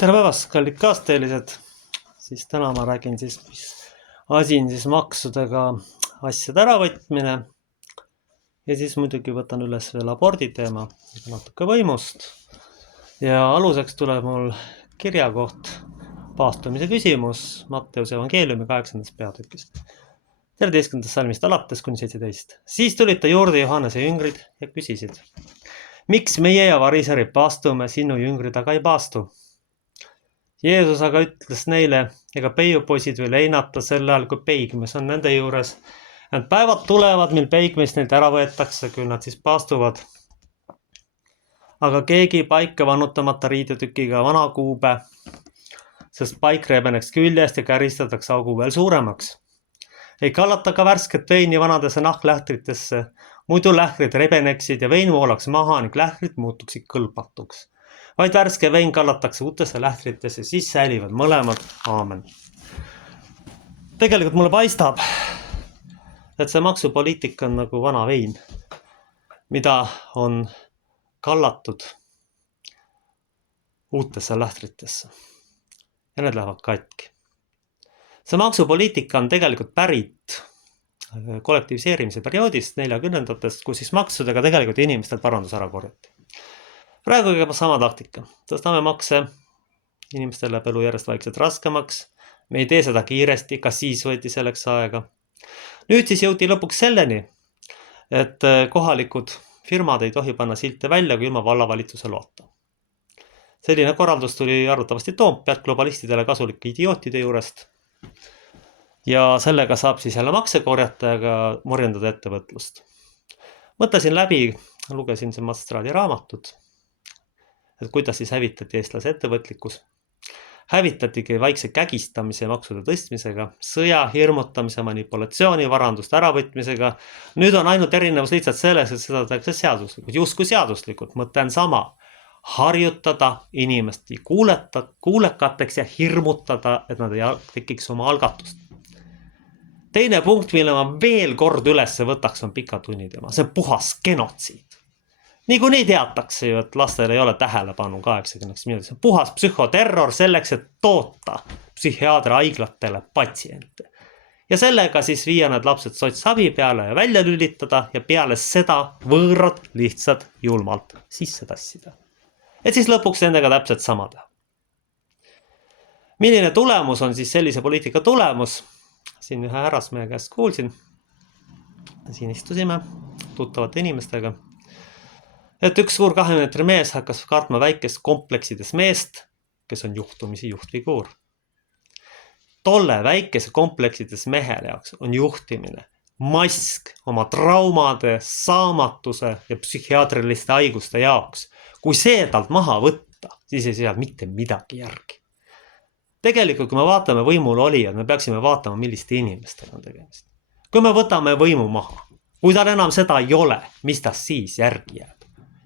Tere päevast, kallid kaasteelised. Siis täna ma räägin mis asi on maksudega asjade äravõtmine. Ja siis muidugi võtan üles veel abordi teema, natuke võimust. Ja aluseks tuleb mul kirjakoht paastumise küsimus Matteuse evangeeliumi 8. peatükist. 14. salmist alates kuni 17. Siis tulid ta juurde Johannese jüngrid ja küsisid: miks meie ja variserid paastume, sinu jüngrid aga ei paastu? Jeesus aga ütles neile: ega peiupoisid või leinata sel ajal, kui peigmees on nende juures. Need päevad tulevad, mil peigmees neilt ära võetakse, küll nad siis paastuvad. Aga keegi paika vannutamata riidetükiga vana kuube, sest paik rebeneks küljest ja käristatakse augu veel suuremaks. Ei kallata ka värsket veini vanadesse nahklähtritesse, muidu lähkrid rebeneksid ja vein voolaks maha ning lähkrid muutuksid kõlbmatuks. Vaid värske vein kallatakse uutesse lähtritesse, siis säilivad mõlemad. Aamen. Tegelikult mulle paistab, et see maksupoliitika on nagu vana vein, mida on kallatud uutesse lähtritesse. Ja need lähevad katki. See maksupoliitika on tegelikult pärit kollektiviseerimise perioodist 40-ndatest, kus siis maksudega tegelikult inimestelt varandus ära korjati. Praegu käib sama taktika. Tõstame makse, inimestel läheb elu järjest vaikselt raskemaks. Me ei tee seda kiiresti, ka siis võeti selleks aega. Nüüd siis jõuti lõpuks selleni, et kohalikud firmad ei tohi panna silte välja, kui ilma vallavalitsuse loota. Selline korraldus tuli arvatavasti Toompealt globalistidele kasulike idiootide juurest. Ja sellega saab siis jälle makse korjata ja morjendada ettevõtlust. Mõtlesin läbi, lugesin see Mastraadi raamatut, et kuidas siis hävitati eestlase ettevõtlikkus. Hävitatigi vaikse kägistamise ja maksude tõstmisega, sõja, hirmutamise, manipulatsiooni, varanduste äravõtmisega. Nüüd on ainult erinevus lihtsalt selles, et seda tehakse seaduslikult, justkui seaduslikult. Mõte on sama: harjutada inimesti kuulekateks ja hirmutada, et nad ei tekiks oma algatust. Teine punkt, mille ma veel kord ülesse võtaks, on pika tunni tema. See on puhas genotsiid. Niikuinii teatakse ju, et lastel ei ole tähelepanu 80 minutit. See on puhas psühhoterror selleks, et toota psühhiaatri haiglatele patsiente. Ja sellega siis viia need lapsed sotsabi peale ja välja lülitada ja peale seda võõrad lihtsalt julmalt sisse tassida. Et siis lõpuks nendega täpselt sama teha. Milline tulemus on siis sellise poliitika tulemus? Siin ühe härrasmehe käest kuulsin. Siin istusime tuttavate inimestega. Et üks suur 2 meetri mees hakkas kartma väikest kompleksides meest, kes on juhtumisi juhtfiguur. Tolle väikese kompleksides mehele jaoks on juhtimine mask oma traumade, saamatuse ja psühhiaatriliste haiguste jaoks. Kui see talt maha võtta, siis ei sea mitte midagi järgi. Tegelikult, kui me vaatame võimul olijad, me peaksime vaatama, milliste inimestega on tegemist. Kui me võtame võimu maha, kui tal enam seda ei ole, mis ta siis järgi jääb?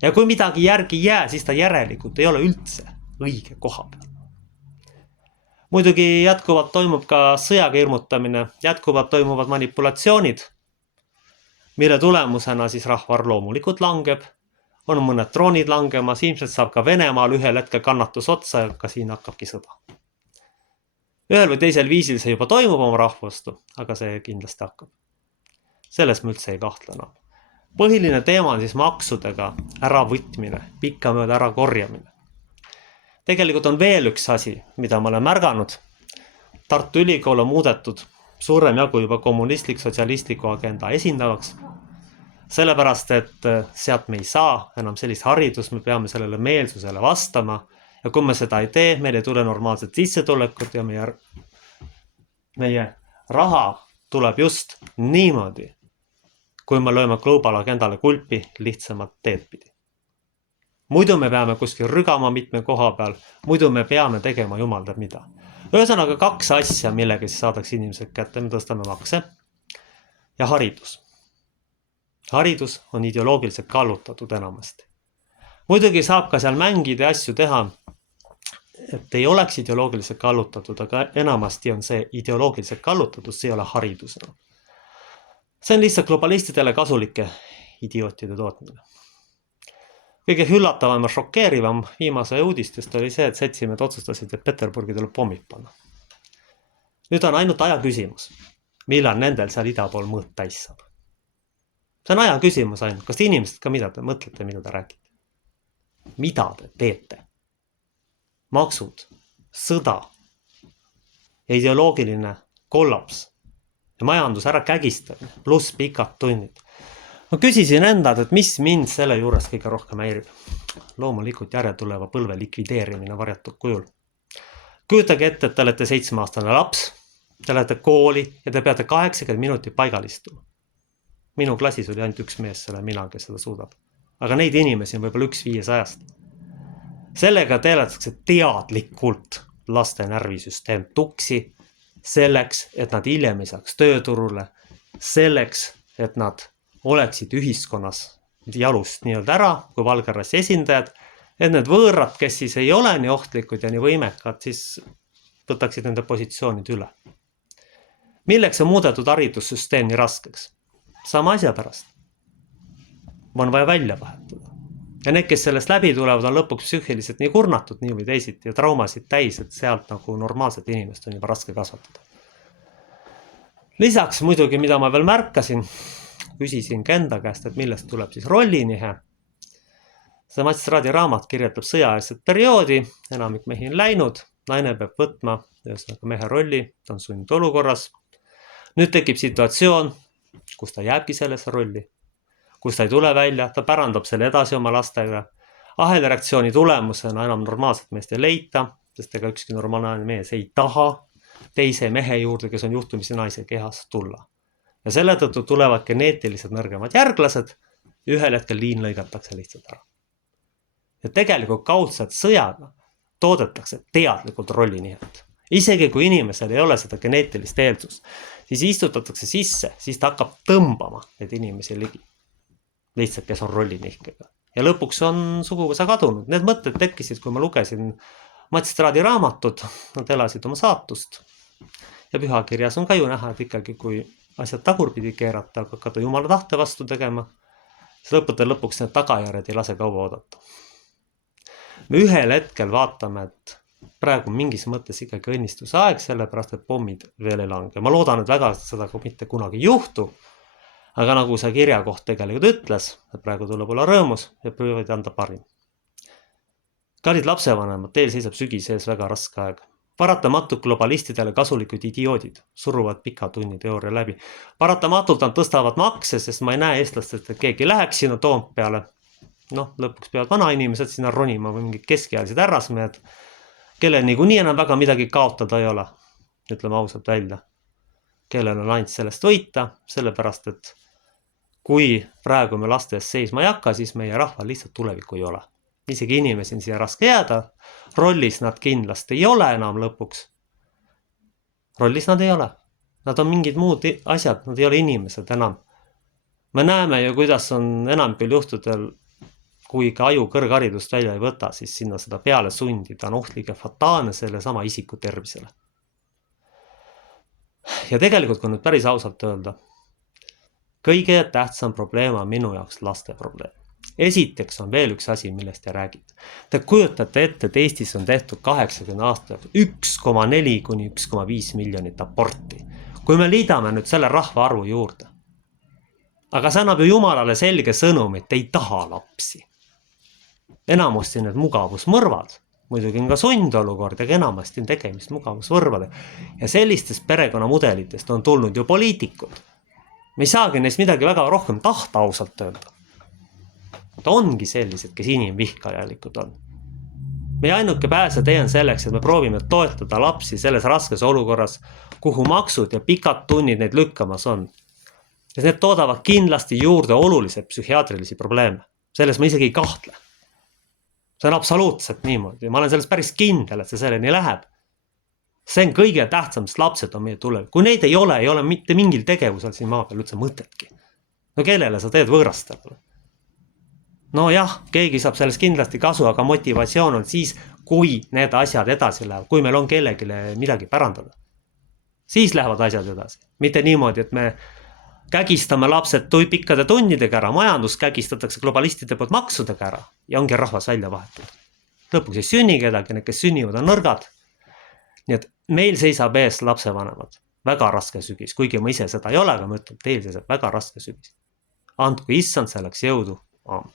Ja kui midagi järgi jää, siis ta järelikult ei ole üldse õige koha peal. Muidugi jätkuvalt toimub ka sõjaga hirmutamine, jätkuvalt toimuvad manipulatsioonid, mille tulemusena siis rahvar loomulikult langeb, on mõned troonid langemas, ilmselt saab ka Venemaal ühel hetkel kannatus otsa ja ka siin hakkabki sõda. Ühel või teisel viisil see juba toimub oma rahvastu, aga see kindlasti hakkab. Selles me üldse ei kahtle enam. Põhiline teema on siis maksudega äravõtmine, pikkamööda ära korjamine. Tegelikult on veel üks asi, mida ma olen märganud. Tartu Ülikool on muudetud suurem jagu juba kommunistlik, sotsialistliku agenda esindavaks. Sellepärast, et sealt me ei saa enam sellist haridust, me peame sellele meelsusele vastama. Ja kui me seda ei tee, meil ei tule normaalset sissetulekut ja meie raha tuleb just niimoodi, kui me lööme global agendale kulpi lihtsamalt teed pidi. Muidu me peame kuskil rügama mitme koha peal, muidu me peame tegema jumal teab mida. Ühesõnaga 2 asja, millega siis saadaks inimesed kätte, me tõstame makse ja haridus. Haridus on ideoloogiliselt kallutatud enamasti. Muidugi saab ka seal mängida asju teha, et ei oleks ideoloogiliselt kallutatud, aga enamasti on see ideoloogiliselt kallutatud, see ei ole haridusena. See on lihtsalt globalistidele kasulike idiootide tootmine. Kõige üllatavam ja šokeerivam viimase uudistest oli see, et seltsimehed otsustasid, et Peterburgi tuleb pommid panna. Nüüd on ainult aja küsimus, millal nendel seal ida pool mõõt täis saab. See on aja küsimus ainult. Kas te inimesed ka mida te mõtlete, mida te räägite? Mida te teete? Maksud, sõda ja ideoloogiline kollaps ja majandus ära kägistamine pluss pikad tunnid. Ma küsisin endad, et mis mind selle juures kõige rohkem häirib. Loomulikult järjetuleva põlve likvideerimine varjatud kujul. Kujutage ette, et te olete 7-aastane laps, te lähete kooli ja te peate 80 minutit paigal istuma. Minu klassis oli ainult üks mees, selle mina, kes seda suudab. Aga neid inimesi on võib-olla 1-500. Sellega teelatakse teadlikult laste närvisüsteem tuksi, selleks, et nad hiljem ei saaks tööturule, selleks, et nad oleksid ühiskonnas jalust nii-öelda ära, kui valgerassi esindajad, et need võõrad, kes siis ei ole nii ohtlikud ja nii võimekad, siis võtaksid nende positsioonid üle. Milleks on muudetud haridussüsteem nii raskeks? Sama asja pärast. On vaja välja vahetada. Ja need, kes sellest läbi tulevad, on lõpuks psüühiliselt nii kurnatud nii või teisiti ja traumasid täis, et sealt nagu normaalset inimest on juba raske kasvatada. Lisaks muidugi, mida ma veel märkasin, küsisin ka enda käest, et millest tuleb siis rollinihe. See Magistraadi raamat kirjeldab sõjaeelset perioodi, enamik mehi on läinud, naine peab võtma mehe rolli, ta on sunnitud olukorras. Nüüd tekib situatsioon, kus ta jääbki sellesse rolli, kus ta ei tule välja, ta pärandab selle edasi oma lastega. Ahelreaktsiooni tulemusena enam normaalset meest ei leita, sest ega ükski normaalne mees ei taha teise mehe juurde, kes on juhtumisi naise kehas tulla. Ja selle tõttu tulevad geneetiliselt nõrgemad järglased, ühel hetkel liin lõigatakse lihtsalt ära. Ja tegelikult kaudselt sõjaga toodetakse teadlikult rollinihet. Isegi kui inimesel ei ole seda geneetilist eeldust, siis istutatakse sisse, siis ta hakkab tõmbama neid inimesi ligi. Lihtsalt, kes on rollinihkega. Ja lõpuks on suguvõsa kadunud. Need mõtted tekkisid, kui ma lugesin Magistraadi raamatut, nad elasid oma saatust. Ja pühakirjas on ka ju näha, et ikkagi kui asjad tagurpidi keerata, aga hakata jumala tahte vastu tegema, siis lõpuks need tagajärjed ei lase kaua oodata. Me ühel hetkel vaatame, et praegu mingis mõttes ikkagi õnnistuse aeg, sellepärast, et pommid veel ei lange. Ma loodan, et väga seda mitte kunagi ei juhtu, aga nagu see kirjakoht tegelikult ütles, et praegu tuleb olla rõõmus ja proovid anda parim. Kallid lapsevanemad, teil seisab sügis ees väga raske aeg. Paratamatult globalistidele kasulikud idioodid suruvad pika tunni teooria läbi. Paratamatult nad tõstavad makse, sest ma ei näe eestlastest, et keegi läheks sinna Toompeale. Lõpuks peavad vanainimesed sinna ronima või mingid keskealised härrasmehed, kellel niikuinii enam väga midagi kaotada ei ole, ütleme ausalt välja. Kellel on ainult sellest võita, sellepärast, et kui praegu me laste eest seisma ei hakka, siis meie rahval lihtsalt tulevikku ei ole. Isegi inimesi on siia raske jääda, rollis nad kindlasti ei ole enam lõpuks. Rollis nad ei ole. Nad on mingid muud asjad, nad ei ole inimesed enam. Me näeme ju, kuidas on enamikul juhtudel, kui ka aju kõrgharidust välja ei võta, siis sinna seda peale sundida on ohtlik ja fataalne selle sama isiku tervisele. Ja tegelikult, kui nüüd päris ausalt öelda, kõige tähtsam probleem on minu jaoks laste probleem. Esiteks on veel üks asi, millest te räägite. Te kujutate ette, et Eestis on tehtud 80 aastat 1,4 kuni 1,5 miljonit aborti. Kui me liidame nüüd selle rahvaarvu juurde. Aga see annab ju jumalale selge sõnum, et ei taha lapsi. Enamasti need mugavusmõrvad, muidugi on ka sundolukord, aga enamasti on tegemist mugavusmõrvade. Ja sellistest perekonnamudelitest on tulnud ju poliitikud. Me ei saagi neist midagi väga rohkem tahta ausalt öelda. Ta ongi sellised, kes inimvihkajalikud on. Meie ainuke pääsetee on selleks, et me proovime toetada lapsi selles raskes olukorras, kuhu maksud ja pikad tunnid neid lükkamas on. Ja need toodavad kindlasti juurde olulised psühhiaatrilisi probleeme. Selles ma isegi ei kahtle. See on absoluutselt niimoodi. Ma olen selles päris kindel, et see selleni läheb. See on kõige tähtsam, sest lapsed on meie tulevik. Kui neid ei ole mitte mingil tegevusel siin maa peal üldse mõtetki. No kellele sa teed võõrastele? No jah, keegi saab sellest kindlasti kasu, aga motivatsioon on siis, kui need asjad edasi lähevad, kui meil on kellegile midagi pärandada. Siis lähevad asjad edasi. Mitte niimoodi, et me kägistame lapsed pikkade tunnidega ära, majandus kägistatakse globalistide poolt maksudega ära ja ongi rahvas välja vahetud. Lõpuks ei sünni kedagi, need, kes sünnivad, on nõrgad. Nii et meil seisab ees lapsevanemad. Väga raske sügis, kuigi ma ise seda ei ole, aga ma ütlen, teil seisab väga raske sügis. Andku issand selleks jõudu. Aamen.